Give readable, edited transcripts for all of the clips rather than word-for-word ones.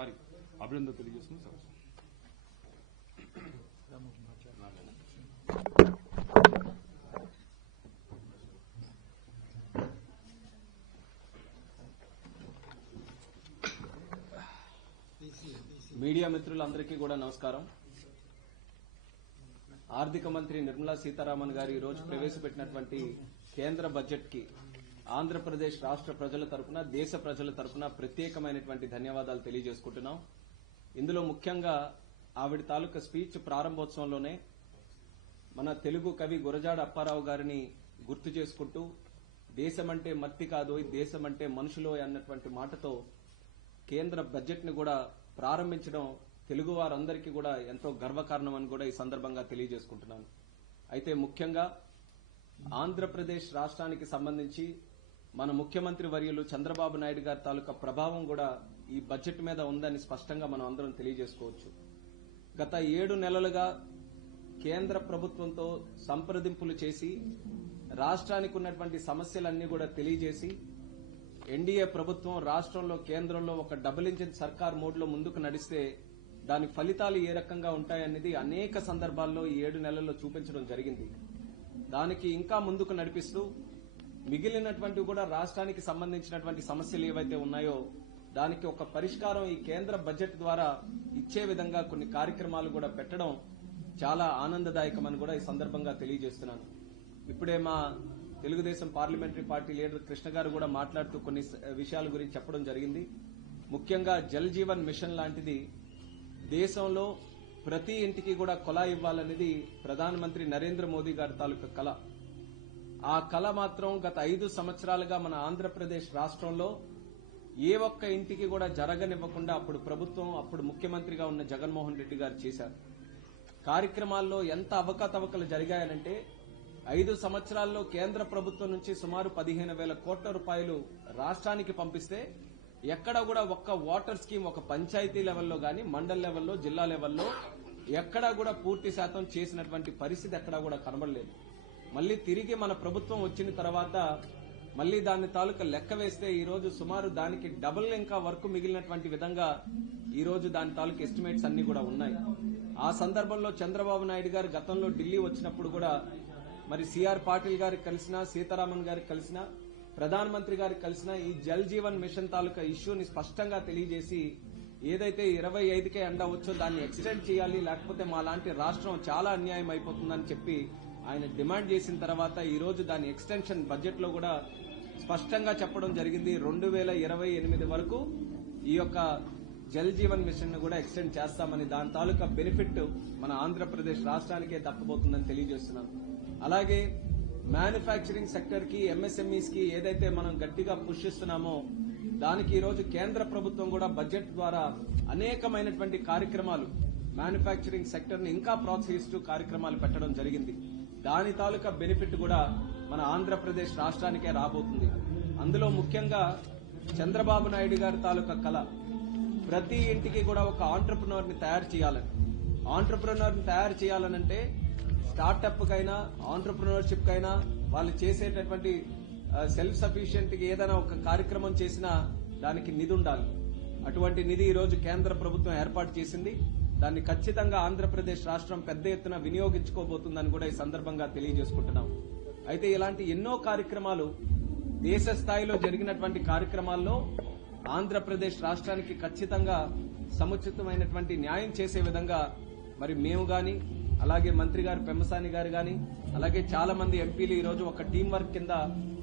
మరొకసారి అభినందన తెలియజేస్తున్నాను. మీడియా మిత్రులందరికీ కూడా నమస్కారం. ఆర్థిక మంత్రి నిర్మలా సీతారామన్ గారు ఈ రోజు ప్రవేశపెట్టినటువంటి కేంద్ర బడ్జెట్ కి ఆంధ్రప్రదేశ్ రాష్ట్ర ప్రజల తరపున, దేశ ప్రజల తరపున ప్రత్యేకమైనటువంటి ధన్యవాదాలు తెలియజేసుకుంటున్నాం. ఇందులో ముఖ్యంగా ఆవిడ తాలూకా స్పీచ్ ప్రారంభోత్సవంలోనే మన తెలుగు కవి గురజాడ అప్పారావు గారిని గుర్తు చేసుకుంటూ దేశమంటే మట్టి కాదు, దేశమంటే మనుషులో అన్నటువంటి మాటతో కేంద్ర బడ్జెట్ ని కూడా ప్రారంభించడం తెలుగు వారందరికీ కూడా ఎంతో గర్వకారణం అని కూడా ఈ సందర్భంగా తెలియజేసుకుంటున్నాను. అయితే ముఖ్యంగా ఆంధ్రప్రదేశ్ రాష్ట్రానికి సంబంధించి మన ముఖ్యమంత్రి వర్యులు చంద్రబాబు నాయుడు గారి తాలూకా ప్రభావం కూడా ఈ బడ్జెట్ మీద ఉందని స్పష్టంగా మనం అందరం తెలియజేసుకోవచ్చు. గత 7 నెలలుగా కేంద్ర ప్రభుత్వంతో సంప్రదింపులు చేసి రాష్ట్రానికి ఉన్నటువంటి సమస్యలన్నీ కూడా తెలియజేసి ఎన్డీఏ ప్రభుత్వం రాష్ట్రంలో, కేంద్రంలో ఒక డబుల్ ఇంజిన్ సర్కార్ మోడ్ లో ముందుకు నడిస్తే దాని ఫలితాలు ఏ రకంగా ఉంటాయనేది అనేక సందర్భాల్లో ఈ 7 నెలల్లో చూపించడం జరిగింది. దానికి ఇంకా ముందుకు నడిపిస్తూ మిగిలినటువంటి కూడా రాష్ట్రానికి సంబంధించినటువంటి సమస్యలు ఏవైతే ఉన్నాయో దానికి ఒక పరిష్కారం ఈ కేంద్ర బడ్జెట్ ద్వారా ఇచ్చే విధంగా కొన్ని కార్యక్రమాలు కూడా పెట్టడం చాలా ఆనందదాయకమని కూడా ఈ సందర్భంగా తెలియజేస్తున్నాను. ఇప్పుడే మా Telugu Desam parliamentary party leader Krishna గారు కూడా మాట్లాడుతూ కొన్ని విషయాల గురించి చెప్పడం జరిగింది. ముఖ్యంగా జల్ జీవన్ మిషన్ లాంటిది దేశంలో ప్రతి ఇంటికి కూడా కుళాయి ఇవ్వాలనేది ప్రధానమంత్రి నరేంద్ర మోదీ గారి తాలూకా కళ. ఆ కళ మాత్రం గత 5 సంవత్సరాలుగా మన ఆంధ్రప్రదేశ్ రాష్ట్రంలో ఏ ఒక్క ఇంటికి కూడా జరగనివ్వకుండా అప్పుడు ప్రభుత్వం, అప్పుడు ముఖ్యమంత్రిగా ఉన్న జగన్మోహన్ రెడ్డి గారు చేశారు. కార్యక్రమాల్లో ఎంత అవకతవకలు జరిగాయనంటే 5 సంవత్సరాల్లో కేంద్ర ప్రభుత్వం నుంచి సుమారు 15,000 కోట్ల రూపాయలు రాష్ట్రానికి పంపిస్తే ఎక్కడ కూడా ఒక్క వాటర్ స్కీమ్ ఒక పంచాయతీ లెవెల్లో గాని, మండల్ లెవెల్లో, జిల్లా లెవెల్లో ఎక్కడా కూడా పూర్తి శాతం చేసినటువంటి పరిస్థితి ఎక్కడా కూడా కనబడలేదు. మళ్లీ తిరిగి మన ప్రభుత్వం వచ్చిన తర్వాత మళ్లీ దాని తాలూకా లెక్క వేస్తే ఈ రోజు సుమారు దానికి డబుల్ ఇంకా వర్క్ మిగిలినటువంటి విధంగా ఈ రోజు దాని తాలూకా ఎస్టిమేట్స్ అన్ని కూడా ఉన్నాయి. ఆ సందర్భంలో చంద్రబాబు నాయుడు గారు గతంలో ఢిల్లీ వచ్చినప్పుడు కూడా మరి సిఆర్ పాటిల్ గారికి కలిసినా, సీతారామన్ గారికి కలిసినా, ప్రధానమంత్రి గారికి కలిసినా ఈ జల్ జీవన్ మిషన్ తాలూకా ఇష్యూని స్పష్టంగా తెలియజేసి ఏదైతే 25కే ఎండ వచ్చో దాన్ని ఎక్స్టెండ్ చేయాలి, లేకపోతే మా లాంటి రాష్ట్రం చాలా అన్యాయం అయిపోతుందని చెప్పి ఆయన డిమాండ్ చేసిన తర్వాత ఈ రోజు దాని ఎక్స్టెన్షన్ బడ్జెట్ లో కూడా స్పష్టంగా చెప్పడం జరిగింది. 2028 వరకు ఈ యొక్క జల్ జీవన్ మిషన్ ను కూడా ఎక్స్టెండ్ చేస్తామని, దాని తాలూకా బెనిఫిట్ మన ఆంధ్రప్రదేశ్ రాష్ట్రానికే దక్కబోతుందని తెలియజేస్తున్నాను. అలాగే మ్యానుఫ్యాక్చరింగ్ సెక్టర్ కి, ఎంఎస్ఎంఈస్ కి ఏదైతే మనం గట్టిగా పుష్ ఇస్తున్నామో దానికి ఈ రోజు కేంద్ర ప్రభుత్వం కూడా బడ్జెట్ ద్వారా అనేకమైనటువంటి కార్యక్రమాలు మ్యానుఫ్యాక్చరింగ్ సెక్టర్ ని ఇంకా ప్రోత్సహిస్తూ కార్యక్రమాలు పెట్టడం జరిగింది. దాని తాలూకా బెనిఫిట్ కూడా మన ఆంధ్రప్రదేశ్ రాష్ట్రానికే రాబోతుంది. అందులో ముఖ్యంగా చంద్రబాబు నాయుడు గారి తాలూకా కళ ప్రతి ఇంటికి కూడా ఒక ఆంట్రప్రెన్యూర్ ని తయారు చేయాలని. ఆంట్రప్రెన్యూర్ ని తయారు చేయాలనంటే స్టార్టప్ కైనా, ఆంట్రప్రెన్యూర్షిప్ కైనా వాళ్ళు చేసేటటువంటి సెల్ఫ్ సఫిషియెంట్ కి ఏదైనా ఒక కార్యక్రమం చేసినా దానికి నిధి ఉండాలి. అటువంటి నిధి ఈ రోజు కేంద్ర ప్రభుత్వం ఏర్పాటు చేసింది. దాన్ని ఖచ్చితంగా ఆంధ్రప్రదేశ్ రాష్ట్రం పెద్ద ఎత్తున వినియోగించుకోబోతుందని కూడా ఈ సందర్భంగా తెలియజేసుకుంటున్నాం. అయితే ఇలాంటి ఎన్నో కార్యక్రమాలు దేశ స్థాయిలో జరిగినటువంటి కార్యక్రమాల్లో ఆంధ్రప్రదేశ్ రాష్ట్రానికి ఖచ్చితంగా సముచితమైనటువంటి న్యాయం చేసే విధంగా మరి మేము గాని, అలాగే మంత్రి గారు పెమ్మసాని గారు గాని, అలాగే చాలా మంది ఎంపీలు ఈ రోజు ఒక టీం వర్క్ కింద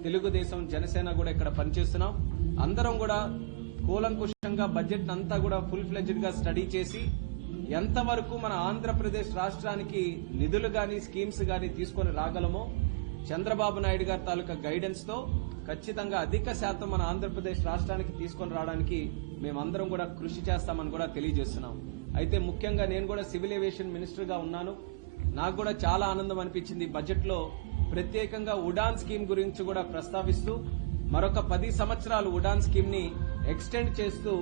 తెలుగుదేశం, జనసేన కూడా ఇక్కడ పనిచేస్తున్నాం. అందరం కూడా కూలంకుషంగా బడ్జెట్ అంతా కూడా ఫుల్ ఫ్లెడ్జ్డ్ గా స్టడీ చేసి ఎంతవరకు మన ఆంధ్రప్రదేశ్ రాష్ట్రానికి నిధులు గాని, స్కీమ్స్ గాని తీసుకొని రాగలమో చంద్రబాబు నాయుడు గారి తాలూకా గైడెన్స్ తో ఖచ్చితంగా అధిక శాతం మన ఆంధ్రప్రదేశ్ రాష్ట్రానికి తీసుకొని రావడానికి మేమందరం కూడా కృషి చేస్తామని కూడా తెలియజేస్తున్నాం. అయితే ముఖ్యంగా నేను కూడా సివిల్ ఏవియేషన్ మినిస్టర్ గా ఉన్నాను. నాకు కూడా చాలా ఆనందం అనిపించింది. బడ్జెట్ లో ప్రత్యేకంగా ఉడాన్ స్కీమ్ గురించి కూడా ప్రస్తావిస్తూ మరొక 10 సంవత్సరాలు ఉడాన్ స్కీమ్ ని ఎక్స్టెండ్ చేస్తూ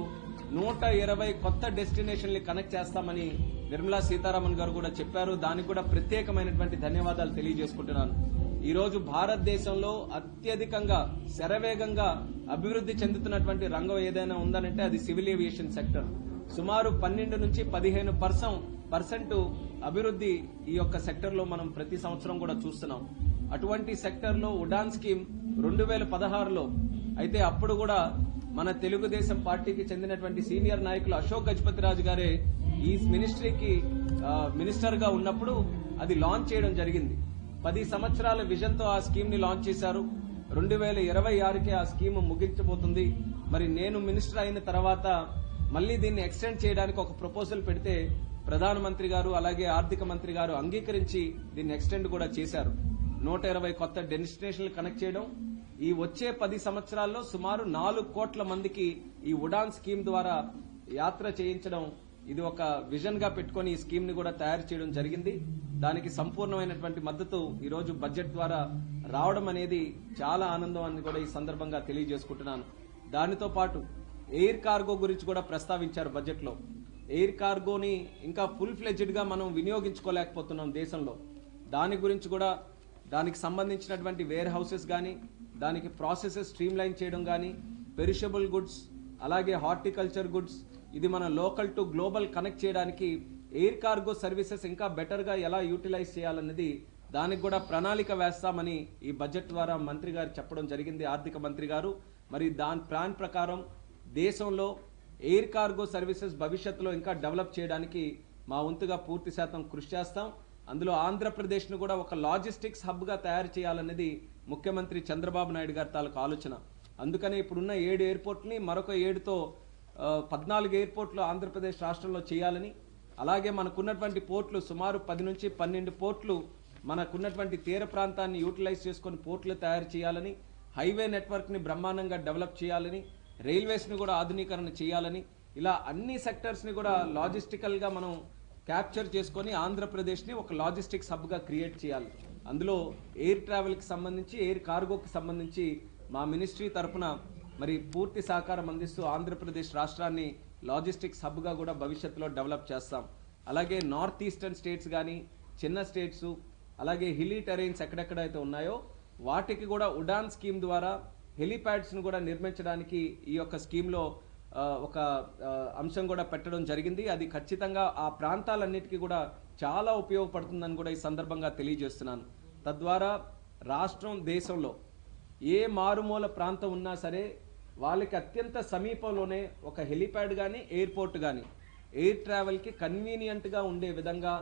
120 కొత్త డెస్టినేషన్లు కనెక్ట్ చేస్తామని నిర్మలా సీతారామన్ గారు కూడా చెప్పారు. దానికి కూడా ప్రత్యేకమైనటువంటి ధన్యవాదాలు తెలియజేసుకుంటున్నాను. ఈ రోజు భారతదేశంలో అత్యధికంగా శరవేగంగా అభివృద్ధి చెందుతున్నటువంటి రంగం ఏదైనా ఉందనంటే అది సివిల్ ఏవియేషన్ సెక్టర్. సుమారు 12 నుంచి 15% అభివృద్ధి ఈ యొక్క సెక్టర్ లో మనం ప్రతి సంవత్సరం కూడా చూస్తున్నాం. అటువంటి సెక్టర్ లో ఉడాన్ స్కీమ్ 2016లో అయితే అప్పుడు కూడా మన తెలుగుదేశం పార్టీకి చెందినటువంటి సీనియర్ నాయకులు అశోక్ గజపతిరాజు గారే ఈ మినిస్ట్రీకి మినిస్టర్ గా ఉన్నప్పుడు అది లాంచ్ చేయడం జరిగింది. 10 సంవత్సరాల విజన్ తో ఆ స్కీమ్ ని లాంచ్ చేశారు. 2026కి ఆ స్కీమ్ ముగించబోతుంది. మరి నేను మినిస్టర్ అయిన తర్వాత మళ్లీ దీన్ని ఎక్స్టెండ్ చేయడానికి ఒక ప్రపోజల్ పెడితే ప్రధానమంత్రి గారు అలాగే ఆర్థిక మంత్రి గారు అంగీకరించి దీన్ని ఎక్స్టెండ్ కూడా చేశారు. 120 కొత్త డెస్టినేషన్లు కనెక్ట్ చేయడం, ఈ వచ్చే 10 సంవత్సరాల్లో సుమారు 4 కోట్ల మందికి ఈ ఉడాన్ స్కీమ్ ద్వారా యాత్ర చేయించడం, ఇది ఒక విజన్ గా పెట్టుకుని ఈ స్కీమ్ ని కూడా తయారు చేయడం జరిగింది. దానికి సంపూర్ణమైనటువంటి మద్దతు ఈ రోజు బడ్జెట్ ద్వారా రావడం అనేది చాలా ఆనందం అని కూడా ఈ సందర్భంగా తెలియజేసుకుంటున్నాను. దానితో పాటు ఎయిర్ కార్గో గురించి కూడా ప్రస్తావించారు బడ్జెట్ లో. ఎయిర్ కార్గోని ఇంకా ఫుల్ ఫ్లెడ్జ్డ్ గా మనం వినియోగించుకోలేకపోతున్నాం దేశంలో. దాని గురించి కూడా దానికి సంబంధించినటువంటి వేర్ హౌసెస్ గానీ, దానికి ప్రాసెసెస్ స్ట్రీమ్ లైన్ చేయడం గానీ, పెరిషబుల్ గుడ్స్ అలాగే హార్టికల్చర్ గుడ్స్ ఇది మన లోకల్ టు గ్లోబల్ కనెక్ట్ చేయడానికి ఎయిర్ కార్గో సర్వీసెస్ ఇంకా బెటర్ గా ఎలా యూటిలైజ్ చేయాలన్నది దానికి కూడా ప్రణాళిక వేస్తామని ఈ బడ్జెట్ ద్వారా మంత్రి గారు చెప్పడం జరిగింది, ఆర్థిక మంత్రి గారు. మరి దాని ప్లాన్ ప్రకారం దేశంలో ఎయిర్ కార్గో సర్వీసెస్ భవిష్యత్తులో ఇంకా డెవలప్ చేయడానికి మా వంతుగా పూర్తి శాతం కృషి చేస్తాం. అందులో ఆంధ్రప్రదేశ్ ను కూడా ఒక లాజిస్టిక్స్ హబ్ గా తయారు చేయాలన్నది ముఖ్యమంత్రి చంద్రబాబు నాయుడు గారి తాలూకు ఆలోచన. అందుకనే ఇప్పుడున్న 7 ఎయిర్పోర్ట్ని మరొక 7తో 14 ఎయిర్పోర్ట్లు ఆంధ్రప్రదేశ్ రాష్ట్రంలో చేయాలని, అలాగే మనకున్నటువంటి పోర్ట్లు సుమారు 10 నుంచి 12 పోర్ట్లు మనకున్నటువంటి తీర ప్రాంతాన్ని యూటిలైజ్ చేసుకుని పోర్ట్లు తయారు చేయాలని, హైవే నెట్వర్క్ ని బ్రహ్మాండంగా డెవలప్ చేయాలని, రైల్వేస్ ని కూడా ఆధునీకరణ చేయాలని, ఇలా అన్ని సెక్టర్స్ ని కూడా లాజిస్టికల్ గా మనం క్యాప్చర్ చేసుకుని ఆంధ్రప్రదేశ్ ని ఒక లాజిస్టిక్స్ హబ్ గా క్రియేట్ చేయాలి. అందులో ఎయిర్ ట్రావెల్ కి సంబంధించి, ఎయిర్ కార్గోకి సంబంధించి మా మినిస్ట్రీ తరఫున మరి పూర్తి సహకారం అందిస్తూ ఆంధ్రప్రదేశ్ రాష్ట్రాన్ని లాజిస్టిక్స్ హబ్ గా కూడా భవిష్యత్తులో డెవలప్ చేస్తాం. అలాగే నార్త్ ఈస్టర్న్ స్టేట్స్ కానీ, చిన్న స్టేట్స్, అలాగే హిల్లీ టెరైన్స్ ఎక్కడెక్కడైతే ఉన్నాయో వాటికి కూడా ఉడాన్ స్కీమ్ ద్వారా హెలిప్యాడ్స్ ను కూడా నిర్మించడానికి ఈ యొక్క స్కీమ్ లో ఒక అంశం కూడా పెట్టడం జరిగింది. అది ఖచ్చితంగా ఆ ప్రాంతాలన్నిటికీ కూడా చాలా ఉపయోగపడుతుందని కూడా ఈ సందర్భంగా తెలియజేస్తున్నాను. తద్వారా రాష్ట్రం దేశంలో ఏ మారుమూల ప్రాంతం ఉన్నా సరే వాళ్ళకి అత్యంత సమీపంలోనే ఒక హెలిప్యాడ్ కానీ, ఎయిర్పోర్ట్ కానీ, ఎయిర్ ట్రావెల్కి కన్వీనియంట్గా ఉండే విధంగా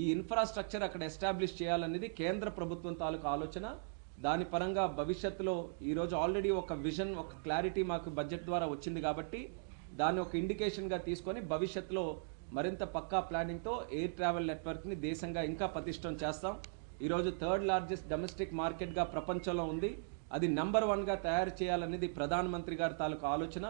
ఈ ఇన్ఫ్రాస్ట్రక్చర్ అక్కడ ఎస్టాబ్లిష్ చేయాలనేది కేంద్ర ప్రభుత్వం తాలూకు ఆలోచన. దాని పరంగా భవిష్యత్తులో ఈరోజు ఆల్రెడీ ఒక విజన్, ఒక క్లారిటీ మాకు బడ్జెట్ ద్వారా వచ్చింది కాబట్టి దాన్ని ఒక ఇండికేషన్గా తీసుకొని భవిష్యత్తులో మరింత పక్కా ప్లానింగ్తో ఎయిర్ ట్రావెల్ నెట్వర్క్ని దేశంగా ఇంకా పటిష్టం చేస్తాం. ఈరోజు 3rd లార్జెస్ట్ డొమెస్టిక్ మార్కెట్గా ప్రపంచంలో ఉంది. అది నంబర్ 1గా తయారు చేయాలనేది ప్రధానమంత్రి గారి తాలూకు ఆలోచన.